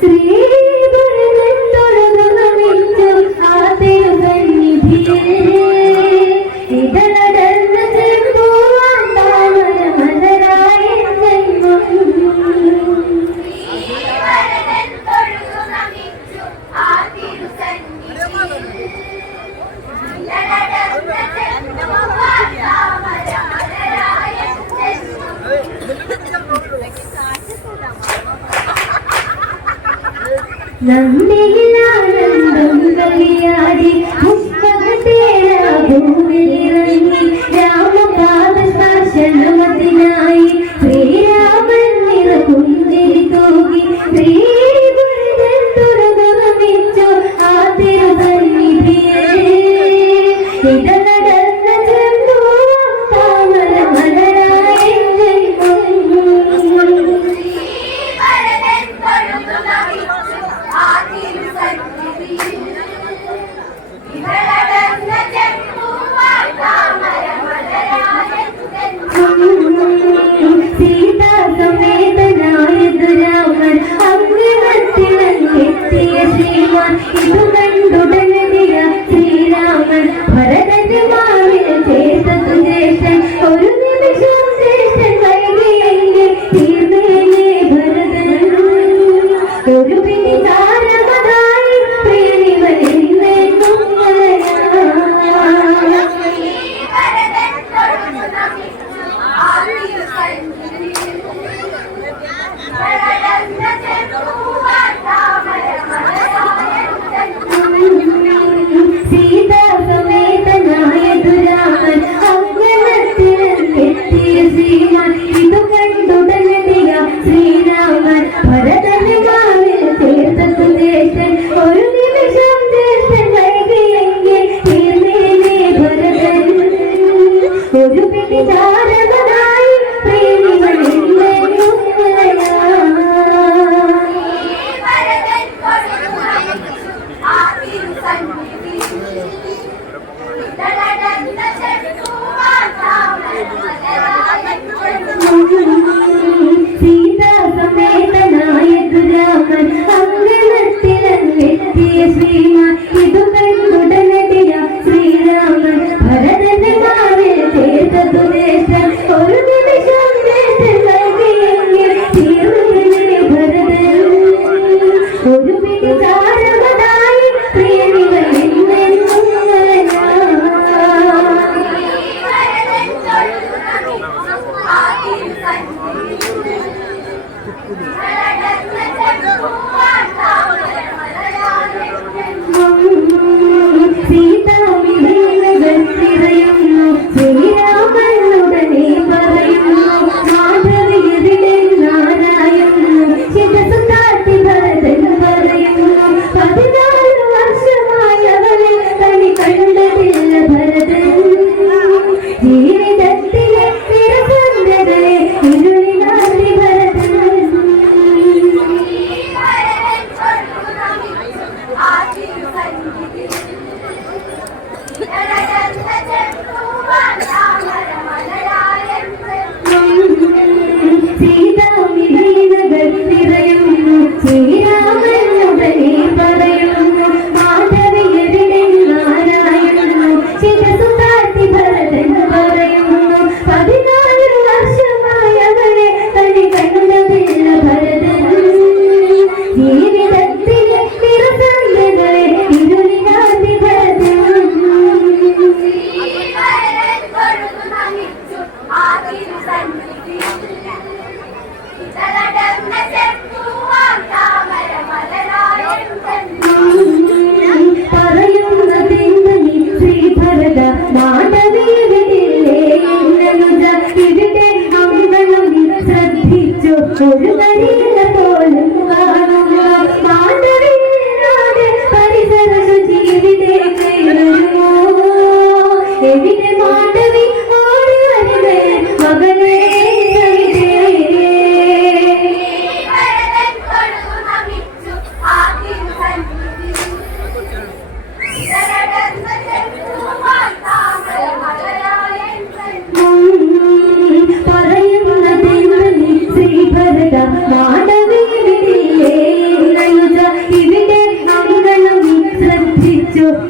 श्री നമ്മിലാനന്ദം കളിയാടി പുസ്തകത്തേറ ഭൂമിലിറങ്ങി രാമപാദ സ്പർശനമതിനായി ശ്രീരാമൻ നിറ പുഞ്ചിരി തൂകി ശ്രീ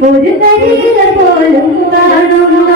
ഒരു കരിയില പോലും കാണുന്നു.